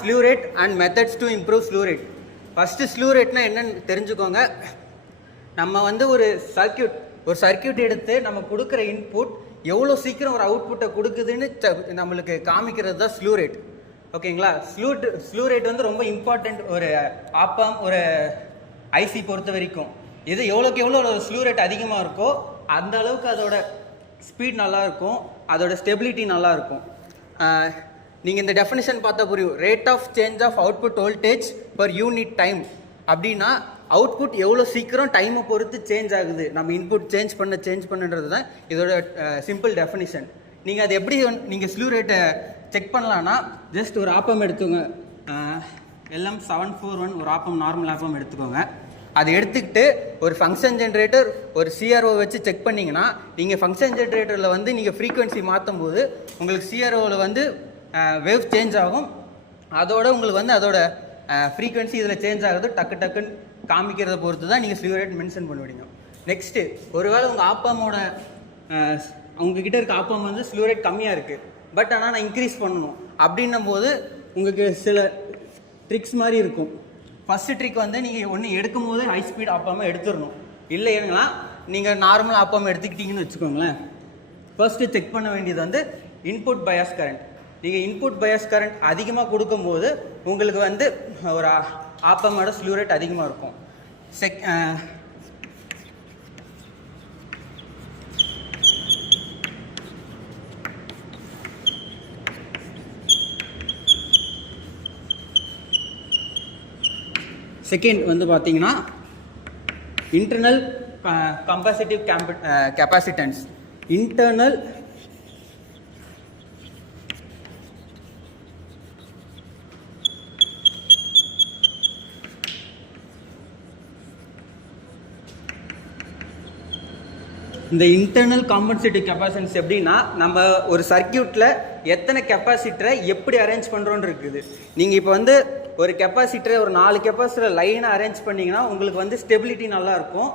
Slew rate and methods to improve slew rate. First slew ரேட்னா என்னன்னு தெரிஞ்சுக்கோங்க. நம்ம வந்து ஒரு சர்க்கியூட் எடுத்து நம்ம கொடுக்குற இன்புட் எவ்வளோ சீக்கிரம் ஒரு அவுட்புட்டை கொடுக்குதுன்னு நம்மளுக்கு காமிக்கிறது தான் ஸ்லூ ரேட். ஓகேங்களா? ஸ்லூ ரேட் வந்து ரொம்ப இம்பார்ட்டண்ட் ஒரு ஆப்பாம் ஒரு ஐசி பொறுத்த வரைக்கும். இது எவ்வளோக்கு எவ்வளோ ஸ்லூ ரேட் அதிகமாக இருக்கோ அந்த அளவுக்கு அதோட ஸ்பீட் நல்லா இருக்கும், அதோட ஸ்டெபிலிட்டி நல்லா இருக்கும். நீங்கள் இந்த டெஃபினிஷன் பார்த்தா புரியும். Rate of change of output voltage per unit time அப்படின்னா அவுட்புட் எவ்வளோ சீக்கிரம் டைமை பொறுத்து சேஞ்ச் ஆகுது, நம்ம இன்புட் சேஞ்ச் பண்ணுன்றது தான் இதோட சிம்பிள் டெஃபினிஷன். நீங்கள் அது எப்படி நீங்கள் ஸ்லூ ரேட்டை செக் பண்ணலான்னா ஜஸ்ட் ஒரு ஆப்பம் எடுத்துக்கோங்க. LM741 ஒரு ஆப்பம், நார்மல் ஆப்பம் எடுத்துக்கோங்க. அதை எடுத்துக்கிட்டு ஒரு ஃபங்க்ஷன் ஜென்ரேட்டர் ஒரு சிஆர்ஓ வச்சு செக் பண்ணிங்கன்னா நீங்கள் ஃபங்க்ஷன் ஜென்ரேட்டரில் வந்து நீங்கள் ஃப்ரீக்வன்சி மாற்றும் போது உங்களுக்கு சிஆர்ஓவில் வந்து வேவ் சேஞ்ச் ஆகும். அதோட உங்களுக்கு வந்து அதோட ஃப்ரீக்வன்சி இதில் சேஞ்ச் ஆகுது டக்குன்னு காமிக்கிறத பொறுத்து தான் நீங்கள் ஸ்லீவ் ரேட் மென்ஷன் பண்ணுவீங்க. நெக்ஸ்ட்டு ஒருவேளை உங்கள் ஆப்பாமோட உங்ககிட்ட இருக்க ஆப்பம் வந்து ஸ்லீவ் ரேட் கம்மியாக இருக்குது, பட் ஆனால் நான் இன்க்ரீஸ் பண்ணணும் அப்படின்னும் போது உங்களுக்கு சில ட்ரிக்ஸ் மாதிரி இருக்கும். ஃபஸ்ட்டு ட்ரிக் வந்து நீங்கள் ஒன்று எடுக்கும் போது ஹை ஸ்பீட் ஆப்பாமல் எடுத்துடணும். இல்லைன்னா நீங்கள் நார்மல் ஆப்பாமல் எடுத்துக்கிட்டீங்கன்னு வச்சுக்கோங்களேன். ஃபர்ஸ்ட்டு செக் பண்ண வேண்டியது வந்து இன்புட் பயாஸ் கரண்ட். நீங்கள் இன்புட் பயாஸ் கரண்ட் அதிகமாக கொடுக்கும்போது உங்களுக்கு வந்து ஒரு ஆப்பமோட ஸ்லூ ரேட் அதிகமாக இருக்கும். செகண்ட் வந்து பார்த்தீங்கன்னா இன்டர்னல் கம்பாசிட்டிவ் கெப்பாசிட்டன்ஸ். இன்டர்னல் இந்த இன்டர்னல் காம்பன்சேட்டிவ் கெப்பாசிட்டன்ஸ் எப்படின்னா நம்ம ஒரு சர்க்கியூட்டில் எத்தனை கெப்பாசிட்டரை எப்படி அரேஞ்ச் பண்ணுறோன்னு இருக்குது. நீங்கள் இப்போ வந்து ஒரு கெப்பாசிட்டரை ஒரு 4 கெப்பாசிட்டரை லைனாக அரேஞ்ச் பண்ணிங்கன்னா உங்களுக்கு வந்து ஸ்டெபிலிட்டி நல்லாயிருக்கும்,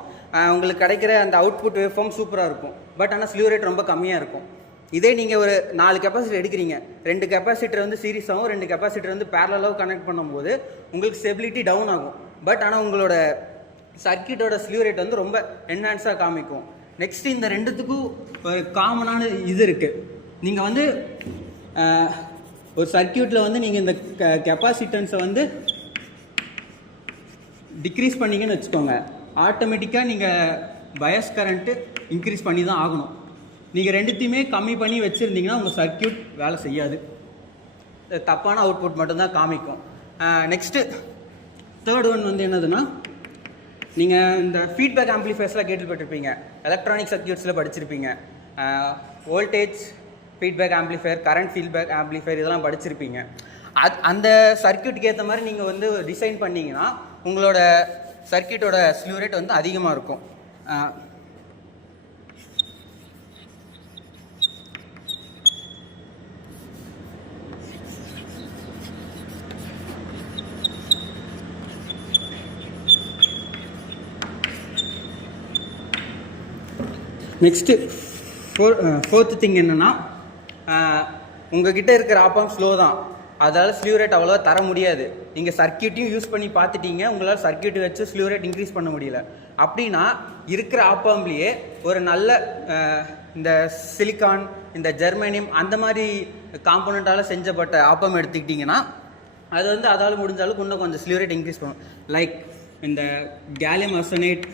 உங்களுக்கு கிடைக்கிற அந்த அவுட்புட் வேவ் ஃபார்ம் சூப்பராக இருக்கும். பட் ஆனால் ஸ்லீவ் ரேட் ரொம்ப கம்மியாக இருக்கும். இதே நீங்கள் ஒரு 4 கெப்பாசிட்டர் எடுக்கிறீங்க, 2 கெப்பாசிட்டர் வந்து சீரிஸாகவும் 2 கெப்பாசிட்டர் வந்து பேரலாகவும் கனெக்ட் பண்ணும்போது உங்களுக்கு ஸ்டெபிலிட்டி டவுன் ஆகும். பட் ஆனால் உங்களோட சர்க்கியூட்டோட ஸ்லீவ் ரேட் வந்து ரொம்ப என்ஹான்ஸாக காமிக்கும். நெக்ஸ்ட் இந்த ரெண்டுத்துக்கும் ஒரு காமனான இது இருக்குது. நீங்கள் வந்து ஒரு சர்க்கியூட்டில் வந்து நீங்கள் இந்த கெப்பாசிட்டன்ஸை வந்து டிக்ரீஸ் பண்ணிங்கன்னு வச்சுக்கோங்க, ஆட்டோமேட்டிக்காக நீங்கள் பயாஸ் கரண்ட்டு இன்க்ரீஸ் பண்ணி தான் ஆகணும். நீங்கள் ரெண்டுத்தையுமே கம்மி பண்ணி வச்சுருந்தீங்கன்னா உங்கள் சர்க்கியூட் வேலை செய்யாது, தப்பான அவுட்புட் மட்டும்தான் காமிக்கும். நெக்ஸ்ட்டு தேர்ட் ஒன் வந்து என்னதுன்னா, நீங்கள் இந்த ஃபீட்பேக் ஆம்ப்ளிஃபையர்ஸ்லாம் கேட்டுப்பட்டிருப்பீங்க, எலக்ட்ரானிக் சர்க்கியூட்ஸில் படிச்சிருப்பீங்க. Voltage feedback amplifier, current feedback amplifier இதெல்லாம் படிச்சிருப்பீங்க. அந்த சர்க்கியூட்டுக்கு ஏற்ற மாதிரி நீங்கள் வந்து டிசைன் பண்ணிங்கன்னா உங்களோட சர்க்கியூட்டோட ஸ்லீவ் ரேட் வந்து அதிகமாக இருக்கும். நெக்ஸ்ட்டு ஃபோர்த்து திங் என்னென்னா, உங்ககிட்ட இருக்கிற ஆப்பாம் ஸ்லோ தான், அதால் ஸ்லீவ் ரேட் அவ்வளோவா தர முடியாது. நீங்கள் சர்க்கியூட்டையும் யூஸ் பண்ணி பார்த்துட்டீங்க, உங்களால் சர்க்கியூட் வச்சு ஸ்லீவ் ரேட் இன்க்ரீஸ் பண்ண முடியல. அப்படின்னா இருக்கிற ஆப்பாம்லேயே ஒரு நல்ல இந்த சிலிக்கான், இந்த ஜெர்மேனியம் அந்த மாதிரி காம்போனண்ட்டால் செஞ்சப்பட்ட ஆப்பம் எடுத்துக்கிட்டிங்கன்னா அது வந்து அதால் முடிஞ்ச அளவுக்கு இன்னும் கொஞ்சம் ஸ்லீவ் ரேட் இன்க்ரீஸ் பண்ணும். லைக் இந்த கேலியம் ஆர்சனேட்,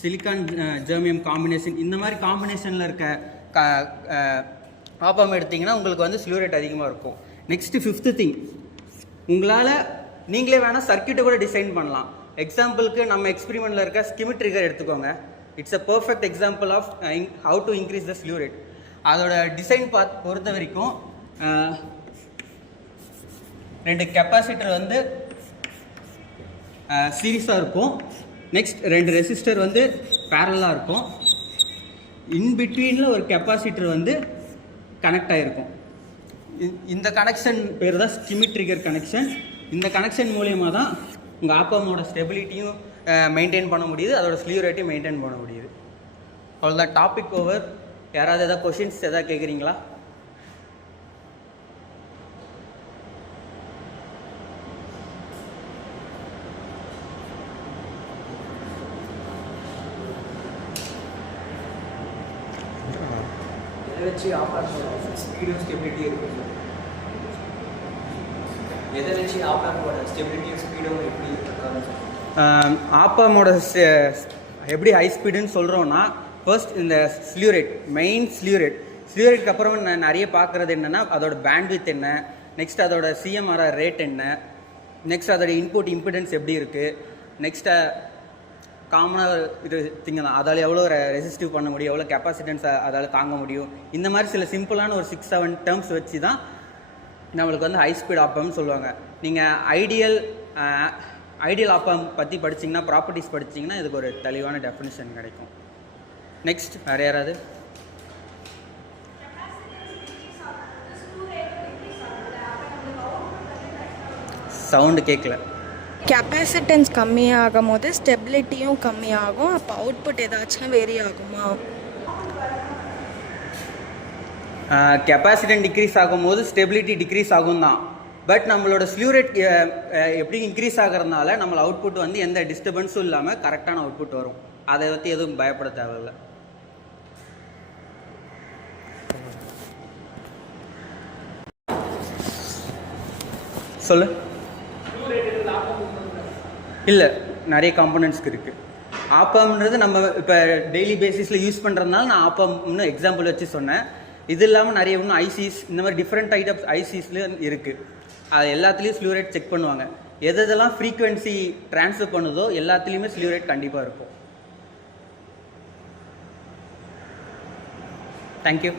சிலிக்கான் ஜெர்மியம் காம்பினேஷன், இந்த மாதிரி காம்பினேஷனில் இருக்க ஆப்பாம் எடுத்திங்கன்னா உங்களுக்கு வந்து ஸ்லீவ் ரேட் அதிகமாக இருக்கும். நெக்ஸ்ட்டு ஃபிஃப்த்து திங், உங்களால் நீங்களே வேணால் சர்க்கியூட்டை கூட டிசைன் பண்ணலாம். எக்ஸாம்பிளுக்கு நம்ம எக்ஸ்பெரிமெண்ட்டில் இருக்க ஸ்கிமிட் ட்ரிகர் எடுத்துக்கோங்க. It's a perfect example of how to increase the slew rate. அதோட டிசைன் பொறுத்த வரைக்கும் 2 கெப்பாசிட்டர் வந்து சீரிஸாக இருக்கும். நெக்ஸ்ட் 2 ரெசிஸ்டர் வந்து பேரலாக இருக்கும். இன்பிட்வீனில் ஒரு கெப்பாசிட்டர் வந்து கனெக்ட் ஆகிருக்கும். இந்த கனெக்ஷன் பேர் தான் ஸ்கிமிட் ட்ரிகர் கனெக்ஷன். இந்த கனெக்ஷன் மூலயமா தான் உங்கள் ஆப்பாமோட ஸ்டெபிலிட்டியும் மெயின்டைன் பண்ண முடியுது, அதோட ஸ்லீவ் ரேட்டையும் மெயின்டைன் பண்ண முடியுது. அவ்வளோதான், டாபிக் ஓவர். யாராவது எதாவது கொஷின்ஸ் எதாவது கேட்குறீங்களா? எதை வச்சு ஆப்ராம்போட ஸ்பீடும் ஸ்டெபிலிட்டி இருக்குது சார்? எதை வச்சு ஆப்ராம்போட ஸ்டெபிலிட்டியும் ஸ்பீடும் எப்படி இருக்காங்க சார்? ஆப்பாமோட எப்படி ஹை ஸ்பீடுன்னு சொல்கிறோன்னா ஃபர்ஸ்ட் இந்த ஸ்லியூரேட், மெயின் ஸ்லியூரேட்க்கு அப்புறம் நான் நிறைய பார்க்குறது என்னென்னா அதோட பேண்ட்வித் என்ன, நெக்ஸ்ட் அதோட சிஎம்ஆர்ஆர் ரேட் என்ன, நெக்ஸ்ட் அதோட இன்புட் இம்பிடன்ஸ் எப்படி இருக்குது, நெக்ஸ்ட்டு காமனாக இது திங்க தான் அதால் எவ்வளோ ரெசிஸ்டிவ் பண்ண முடியும், எவ்வளோ கெப்பாசிட்டன்ஸை அதால் தாங்க முடியும். இந்த மாதிரி சில சிம்பிளான ஒரு 6-7 டேர்ம்ஸ் வச்சு தான் நம்மளுக்கு வந்து ஹை ஸ்பீட் ஆப்பம்னு சொல்லுவாங்க. நீங்கள் ஐடியல் ஆப்பம் பற்றி படிச்சிங்கன்னா, ப்ராப்பர்ட்டிஸ் படிச்சிங்கன்னா இதுக்கு ஒரு தெளிவான டெஃபினிஷன் கிடைக்கும். நெக்ஸ்ட் வேறு யாராவது? சவுண்டு கேட்கல. கெப்பாசிட்டன்ஸ் கம்மியாகும் போது ஸ்டெபிலிட்டியும் கம்மியாகும். அப்போ அவுட்புட் ஏதாச்சும் வேரி ஆகுமா? கெப்பாசிட்டன்ஸ் டிக்ரீஸ் ஆகும்போது ஸ்டெபிலிட்டி டிக்ரீஸ் ஆகும் தான். பட் நம்மளோட ஸ்லியூரேட் எப்படி இன்க்ரீஸ் ஆகிறதுனால நம்மளோட அவுட்புட் வந்து எந்த டிஸ்டர்பன்ஸும் இல்லாமல் கரெக்டான அவுட்புட் வரும். அதை பற்றி எதுவும் பயப்பட தேவையில்லை. சொல்லு. இல்லை, நிறைய காம்பனன்ட்ஸ்க்கு இருக்குது. ஆப்பம்ன்றது நம்ம இப்போ டெய்லி பேசிஸில் யூஸ் பண்ணுறதுனால நான் ஆப்பம்னு எக்ஸாம்பிள் வச்சு சொன்னேன். இது இல்லாமல் நிறைய இன்னும் ஐசிஸ், இந்த மாதிரி டிஃப்ரெண்ட் டைப்ஸ் ஐசிஸ்லேயும் இருக்குது. அது எல்லாத்துலேயும் ஸ்லியூரேட் செக் பண்ணுவாங்க. எதெல்லாம் ஃப்ரீக்குவென்சி ட்ரான்ஸ்ஃபர் பண்ணுதோ எல்லாத்துலேயுமே ஸ்லியூரேட் கண்டிப்பாக இருக்கும். தேங்க்யூ.